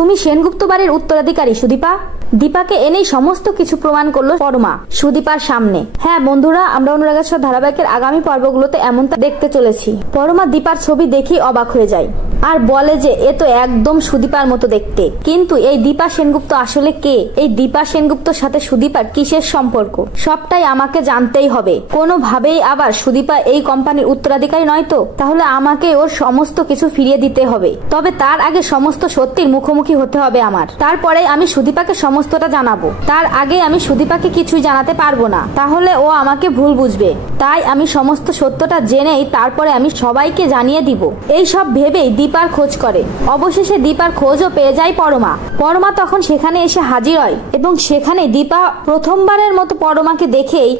তুমি সেনগুপ্ত বাড়ির উত্তরাধিকারী সুদীপা। দীপাকে এনেই সমস্ত কিছু প্রমাণ করলো পরমা সুদীপার সামনে। হ্যাঁ বন্ধুরা, আমরা অনুরাগের ছোঁয়া ধারাবাহিকের আগামী পর্বগুলোতে এমনটা দেখতে চলেছি। পরমা দীপার ছবি দেখেই অবাক হয়ে যায় আর বলে যে এ তো একদম সুদীপার মতো দেখতে। কিন্তু এই দীপা সেনগুপ্ত আসলে কে? এই দীপা সেনগুপ্তর সাথে সুদীপার কিসের সম্পর্ক? সবটাই আমাকে জানতেই হবে। কোনোভাবেই আবার সুদীপা এই কোম্পানির উত্তরাধিকারী নয় তো? তাহলে আমাকে ওর সমস্ত কিছু ফিরিয়ে দিতে হবে। তবে তার আগে সমস্ত সত্যির মুখোমুখি হতে হবে আমার। তারপরে আমি সুদীপাকে সমস্তটা জানাবো। তার আগে আমি সুদীপাকে কিছুই জানাতে পারবো না, তাহলে ও আমাকে ভুল বুঝবে। তাই আমি সমস্ত সত্যটা জেনেই তারপরে আমি সবাইকে জানিয়ে দিব। এই সব ভেবেই দীপার খোঁজ করে। অবশেষে দীপার খোঁজও পেয়ে যায় পরমা। পরমা তখন সেখানে এসে হাজির হয় এবং সেখানে দীপা প্রথমবারের মতো পরমাকে দেখেই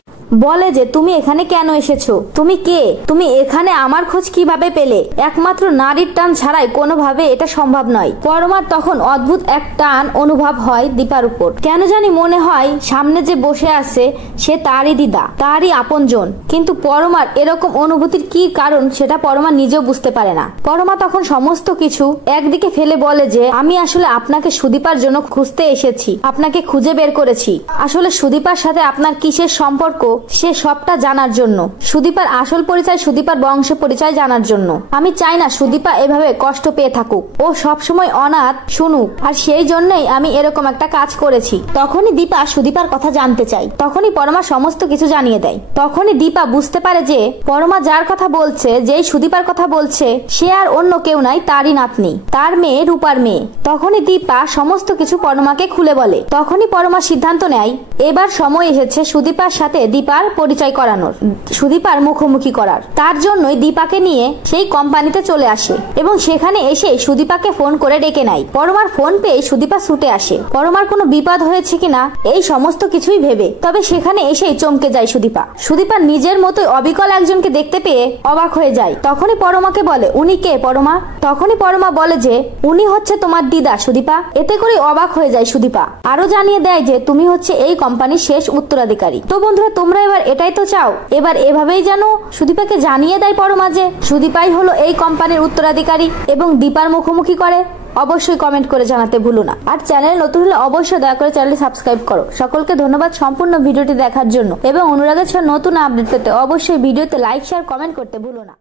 বলে যে তুমি এখানে কেন এসেছো? তুমি কে? তুমি এখানে আমার খোঁজ কিভাবে পেলে? একমাত্র নারীর টান ছাড়াই কোনোভাবে এটা সম্ভব নয়। পরমার তখন অদ্ভুত এক টান অনুভব হয় দীপার উপর। কেন জানি মনে হয় সামনে যে বসে আছে সে তারই দিদা, তারই আপনজন। কিন্তু পরমার এরকম অনুভূতির কি কারণ সেটা পরমা নিজেও বুঝতে পারে না। পরমা তখন সমস্ত কিছু একদিকে ফেলে বলে যে আমি আসলে আপনাকে সুদীপার জন্য খুঁজতে এসেছি, আপনাকে খুঁজে বের করেছি। আসলে সুদীপার সাথে আপনার কিসের সম্পর্ক সে সবটা জানার জন্য, সুদীপার আসল পরিচয়, সুদীপার বংশ পরিচয় জানার জন্য। আমি চাই না সুদীপা এভাবে কষ্ট পেয়ে থাকুক, ও সবসময় অনাথ শুনুক, আর সেই জন্যই আমি এরকম একটা কাজ করেছি। তখনই দীপা সুদীপার কথা জানতে চাই। তখনই পরমা সমস্ত কিছু জানিয়ে দেয়। তখনই দীপা বুঝতে পারে যে পরমা যার কথা বলছে, যেই সুদীপার কথা বলছে, সে আর অন্য কেউ নাই, তারই নাতনি, তার মেয়ে, রূপার মেয়ে। তখনই দীপা সমস্ত কিছু পরমাকে খুলে বলে। তখনই পরমা সিদ্ধান্ত নেয় এবার সময় এসেছে সুদীপার সাথে দীপার পরিচয় করানোর, সুদীপার মুখোমুখি করার। তার জন্যই দীপাকে নিয়ে সেই কোম্পানিতে চলে আসে এবং সেখানে এসে সুদীপাকে ফোন করে ডেকে নেয়। পরমার ফোন পেয়ে সুদীপা ছুটে আসে পরমার কোনো বিপদ হয়েছে কিনা এই সমস্ত কিছুই ভেবে। তবে সেখানে এসেই চমকে যায় সুদীপা। সুদীপা নিজের মতোই অবিকল একজনকে দেখতে পেয়ে অবাক হয়ে যায়। তখনই পরমাকে বলে উনি কে পরমা? তখনই পরমা বলে যে উনি হচ্ছে তোমার দিদা সুদীপা। এতে করে অবাক হয়ে যায় সুদীপা। আরো জানিয়ে দেয় যে তুমি হচ্ছে এই কোম্পানির শেষ উত্তরাধিকারী। তো বন্ধুরা, তোমরা এবার এটাই তো চাও, এবার এভাবেই যেন সুদীপাকে জানিয়ে দেয় পরমা যে সুদীপাই হলো এই কোম্পানির উত্তরাধিকারী এবং দীপার মুখোমুখি করে। অবশ্যই কমেন্ট করে জানাতে ভুলো না। আর চ্যানেল নতুন হলে অবশ্যই দয়া করে চ্যানেলটি সাবস্ক্রাইব করো। সকলকে ধন্যবাদ সম্পূর্ণ ভিডিওটি দেখার জন্য এবং অনুরাগের ছোঁয়া নতুন আপডেট পেতে অবশ্যই ভিডিওতে লাইক, শেয়ার, কমেন্ট করতে ভুলো না।